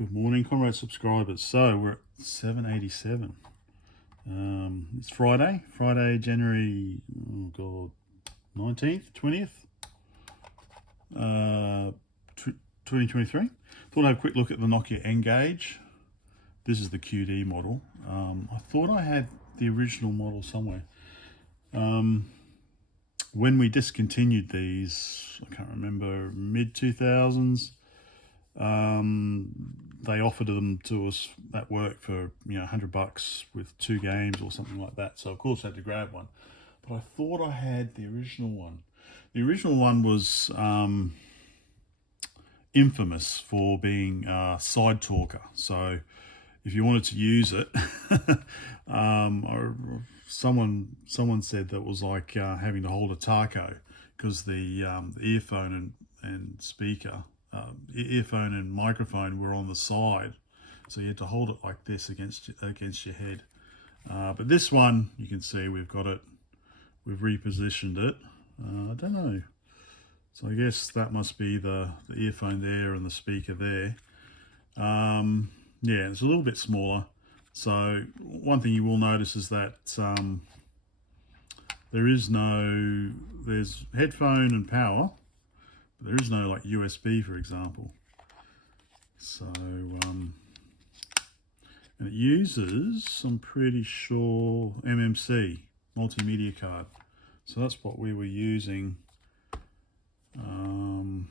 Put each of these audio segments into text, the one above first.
Good morning, comrade subscribers. So we're at 787. It's Friday, January, 19th, 20th, 2023. Thought I'd have a quick look at the Nokia N-Gage. This is the QD model. I thought I had the original model somewhere. When we discontinued these, I can't remember, mid-2000s, they offered them to us at work for $100 with 2 games or something like that. So of course I had to grab one, but I thought I had the original one. The original one was infamous for being a side talker. So if you wanted to use it, someone said that was like having to hold a taco, because the earphone and speaker. Earphone and microphone were on the side, so you had to hold it like this against your head. But this one, you can see we've repositioned it. I don't know, so I guess that must be the earphone there and the speaker there. Yeah, it's a little bit smaller. So one thing you will notice is that there's headphone and power. There is no like USB, for example. So, and it uses, I'm pretty sure, MMC, MultiMediaCard. So that's what we were using. I'll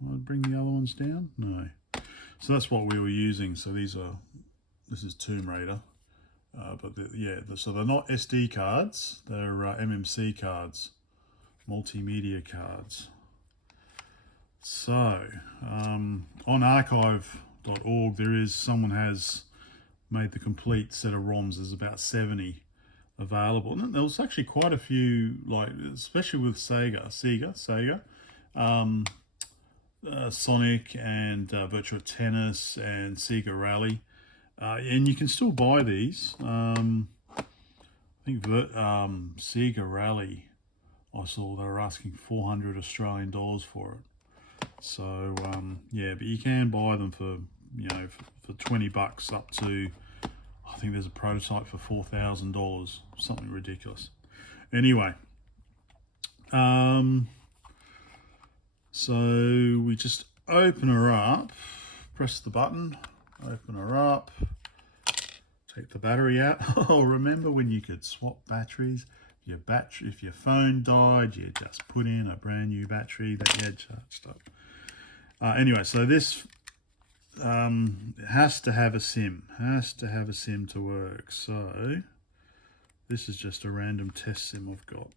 bring the other ones down? No. So that's what we were using. So this is Tomb Raider. So they're not SD cards, they're MMC cards, multimedia cards. So, on archive.org, someone has made the complete set of ROMs. There's about 70 available. And there was actually quite a few, like, especially with Sega, Sonic and Virtua Tennis and Sega Rally. And you can still buy these. I think Sega Rally, I saw they were asking 400 Australian dollars for it. So yeah, but you can buy them for for $20 up to, I think there's a prototype for $4,000, something ridiculous. Anyway, so we just open her up, press the button, open her up, take the battery out. Oh, remember when you could swap batteries? If your phone died, you just put in a brand new battery that you had charged up. Anyway, so this has to have a SIM. To work. So this is just a random test SIM I've got.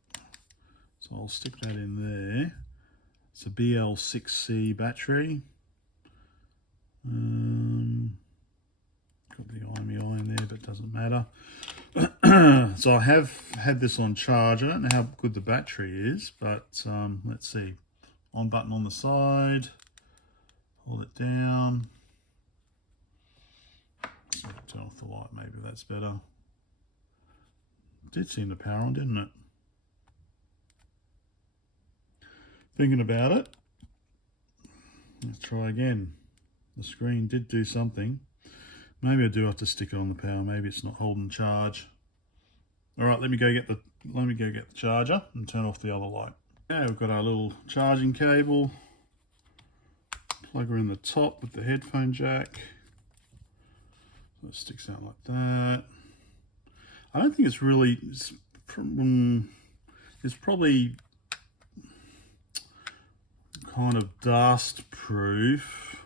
So I'll stick that in there. It's a BL6C battery. Got the IMEI in there, but it doesn't matter. So I have had this on charge. I don't know how good the battery is, but let's see. On button on the side. Hold it down. So turn off the light, maybe that's better. It did seem to power on, didn't it? Thinking about it. Let's try again. The screen did do something. Maybe I do have to stick it on the power. Maybe it's not holding charge. All right, let me go get the charger and turn off the other light. Okay, we've got our little charging cable. Plug her in the top with the headphone jack. So it sticks out like that. I don't think it's really, it's probably kind of dust proof,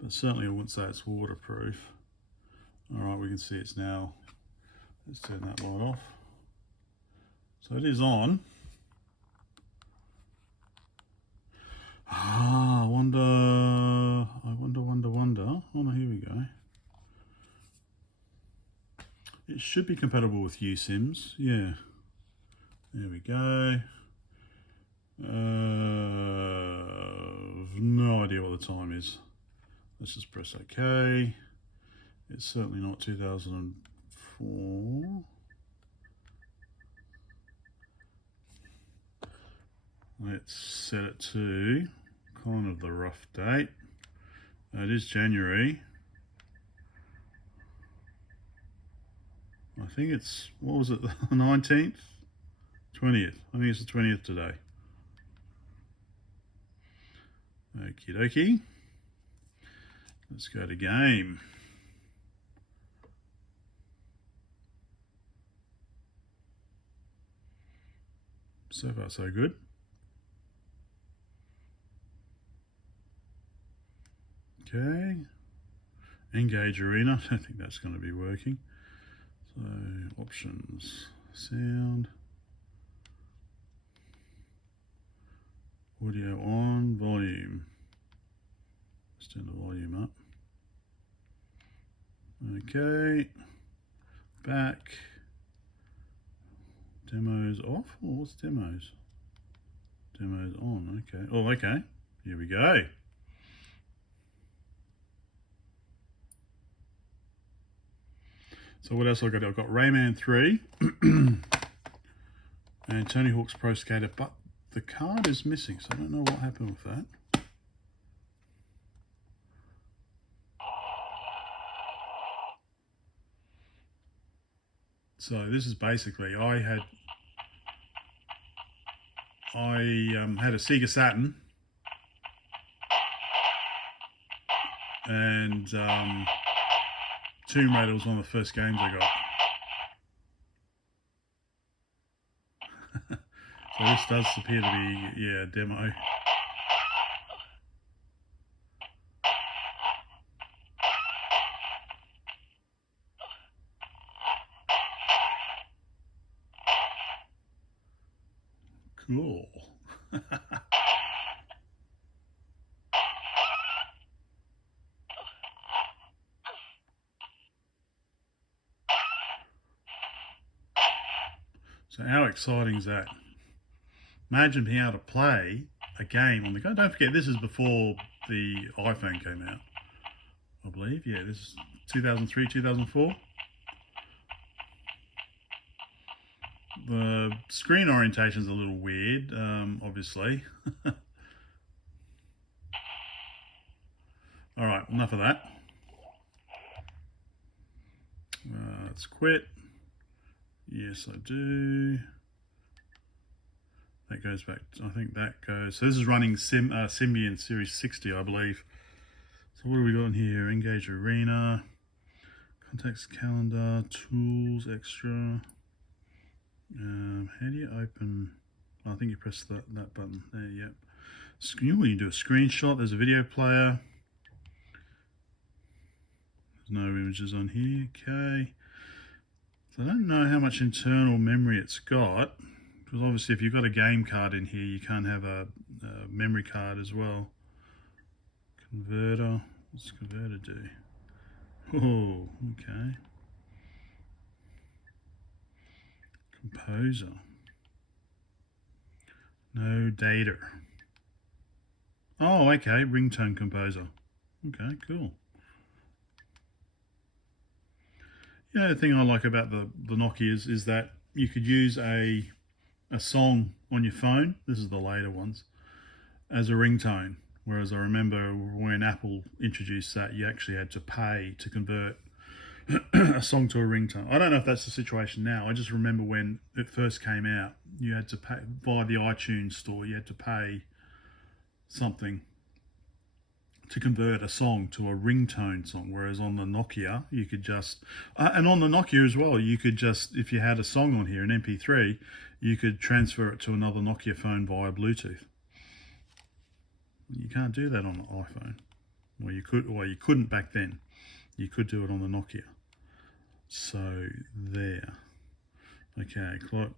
but certainly I wouldn't say it's waterproof. All right, we can see it's now. Let's turn that light off. So it is on. I wonder. Oh no, here we go. It should be compatible with USIMs. Yeah. There we go. No idea what the time is. Let's just press OK. It's certainly not 2004. Let's set it to kind of the rough date. It is January. I think it's, what was it, the 19th? 20th. I think it's the 20th today. Okie dokie. Let's go to game. So far so good. Okay. N-Gage Arena. I don't think that's going to be working. So options, sound, audio on, volume. Let's turn the volume up. Okay. Back. Demos off? Oh, what's demos? Demos on, okay. Oh, okay. Here we go. So what else I got? I've got Rayman 3 and Tony Hawk's Pro Skater, but the card is missing, so I don't know what happened with that. So this is basically, I had a Sega Saturn, and Tomb Raider was one of the first games I got. So this does appear to be, yeah, a demo. Cool. So how exciting is that? Imagine being able to play a game on the go. Don't forget, this is before the iPhone came out, I believe. Yeah, this is 2003, 2004. The screen orientation is a little weird, obviously. All right, enough of that. Let's quit. Yes, I do. That goes back, I think that goes, so this is running Symbian Series 60, I believe. So what have we got in here? N-Gage Arena, Contacts Calendar, Tools, Extra. How do you open? I think you press that button there. Yep. You do a screenshot. There's a video player. There's no images on here. Okay. So I don't know how much internal memory it's got, because obviously if you've got a game card in here, you can't have a memory card as well. Converter. What's converter do? Oh, okay. Composer. No data. Oh, okay. Ringtone composer. Okay, cool. You know, the thing I like about the Nokias is that you could use a song on your phone, this is the later ones, as a ringtone. Whereas I remember when Apple introduced that, you actually had to pay to convert a song to a ringtone. I don't know if that's the situation now. I just remember when it first came out, you had to pay via the iTunes store. You had to pay something to convert a song to a ringtone song, whereas on the Nokia you could just and on the Nokia as well, you could just, if you had a song on here, an MP3, you could transfer it to another Nokia phone via Bluetooth. You can't do that on the iPhone. Well, you could, or you couldn't back then. You could do it on the Nokia. So there. Okay, clock.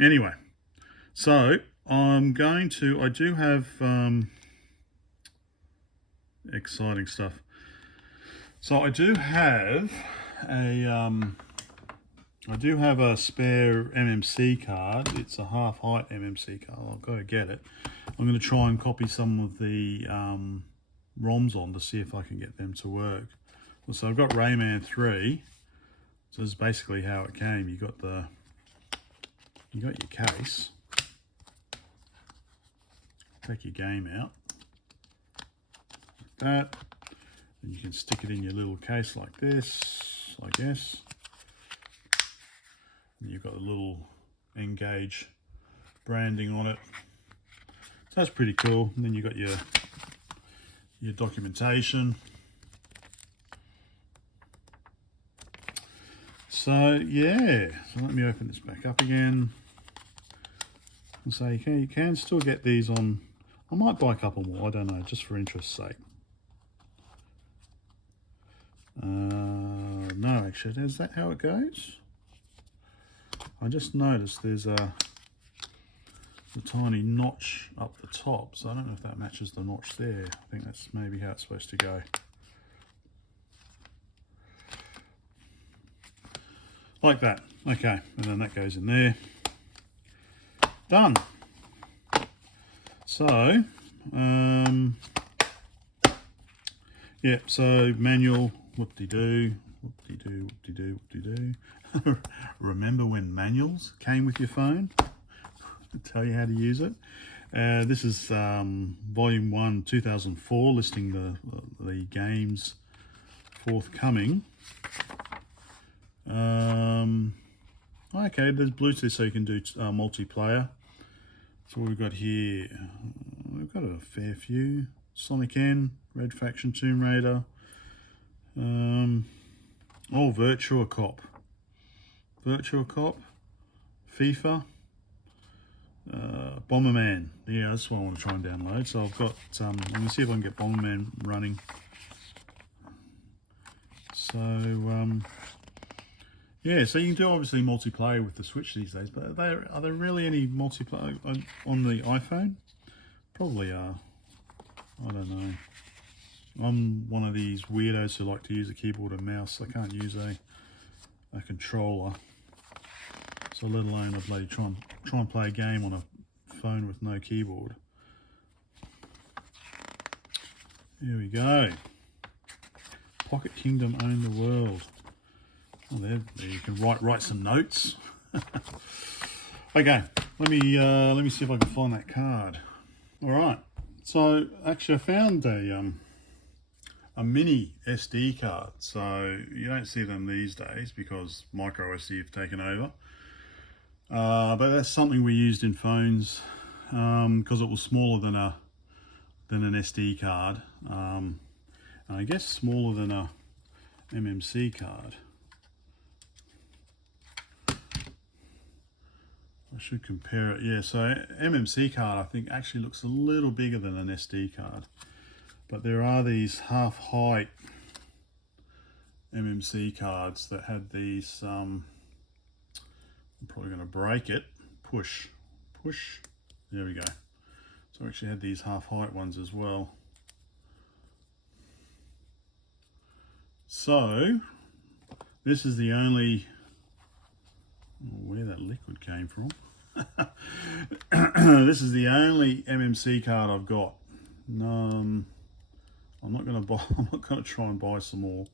Anyway, so I'm going to, I do have exciting stuff. So I do have a spare MMC card. It's a half height MMC card. I've got to get it. I'm going to try and copy some of the ROMs on to see if I can get them to work. So I've got Rayman 3. So this is basically how it came. You got your case. Take your game out. like that. And you can stick it in your little case like this, I guess. And you've got a little N-Gage branding on it. So that's pretty cool. And then you've got your documentation. So yeah, so let me open this back up again. And so you can still get these on. I might buy a couple more, I don't know, just for interest's sake. No, actually, is that how it goes? I just noticed there's a tiny notch up the top, so I don't know if that matches the notch there. I think that's maybe how it's supposed to go. Like that. Okay, and then that goes in there. Done. So, yeah, so manual, whoop-de-doo, whoop-de-doo, whoop-de-doo, whoop-de-doo. Remember when manuals came with your phone? Tell you how to use it. This is volume 1, 2004, listing the games forthcoming. Okay, there's Bluetooth, so you can do multiplayer. So what we've got here, we've got a fair few. Sonic N, Red Faction, Tomb Raider. Oh, Virtua Cop. Virtua Cop, FIFA, Bomberman. Yeah, that's what I want to try and download. So I've got, I'm going to see if I can get Bomberman running. So, yeah, so you can do obviously multiplayer with the Switch these days, but are there really any multiplayer on the iPhone? Probably are. I don't know. I'm one of these weirdos who like to use a keyboard and mouse. I can't use a controller. So let alone a bloody try and play a game on a phone with no keyboard. Here we go. Pocket Kingdom own the world. Oh, there you can write some notes. Okay, let me see if I can find that card. All right. So actually, I found a mini SD card. So you don't see them these days because micro SD have taken over. But that's something we used in phones because it was smaller than an SD card, and I guess smaller than a MMC card. I should compare it. Yeah, so MMC card I think actually looks a little bigger than an SD card, but there are these half-height MMC cards that had these. I'm probably going to break it. Push. There we go. So I actually had these half-height ones as well. So this is the only, where that liquid came from. This is the only MMC card I've got. I'm not going to try and buy some more.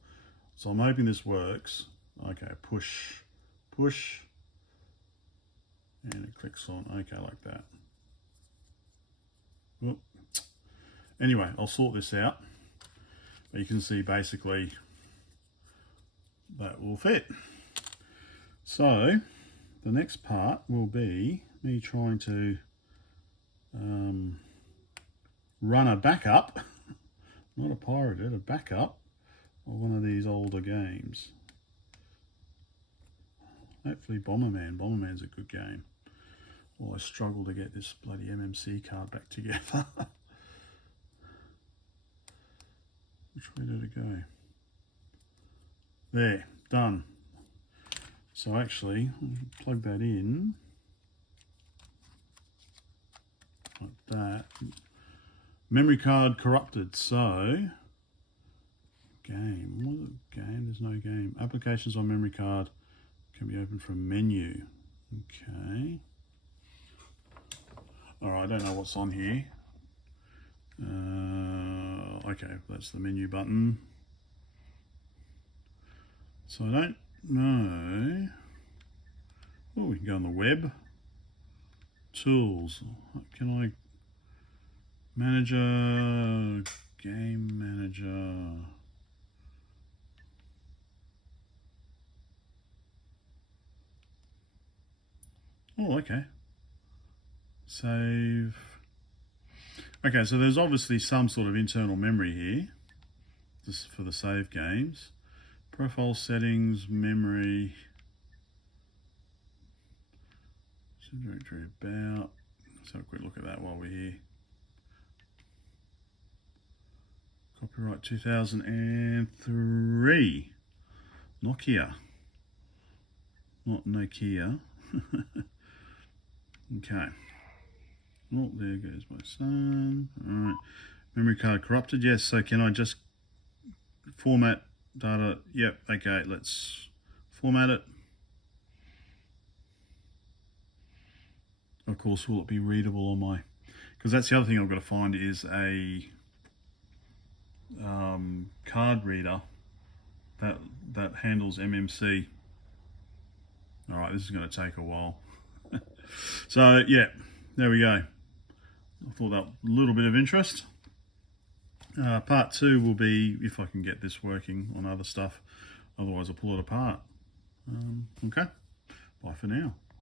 So I'm hoping this works. Okay, push, and it clicks on. Okay, like that. Well, anyway, I'll sort this out. But you can see basically that will fit. So the next part will be me trying to run a backup, not a pirated, a backup of one of these older games. Hopefully Bomberman. Bomberman's a good game. Well, I struggle to get this bloody MMC card back together. Which way did it go? There, done. So actually, plug that in like that. Memory card corrupted. So game. What is it? Game? There's no game. Applications on memory card can be opened from menu. Okay. All right. I don't know what's on here. Okay, that's the menu button. So I don't know. Oh, we can go on the web. Tools. Can I manage a Game manager. Oh, okay. Save. Okay, so there's obviously some sort of internal memory here. This is for the save games. Profile settings, memory. Directory about. Let's have a quick look at that while we're here. Copyright 2003. Nokia. Not Nokia. Okay. Oh, there goes my son. Alright. Memory card corrupted. Yes, so can I just format data? Yep, okay, let's format it. Of course, will it be readable on my... Because that's the other thing I've got to find is a card reader that handles MMC. Alright, this is going to take a while. So, yeah, there we go. I thought that a little bit of interest. Part 2 will be if I can get this working on other stuff. Otherwise, I'll pull it apart. Okay, bye for now.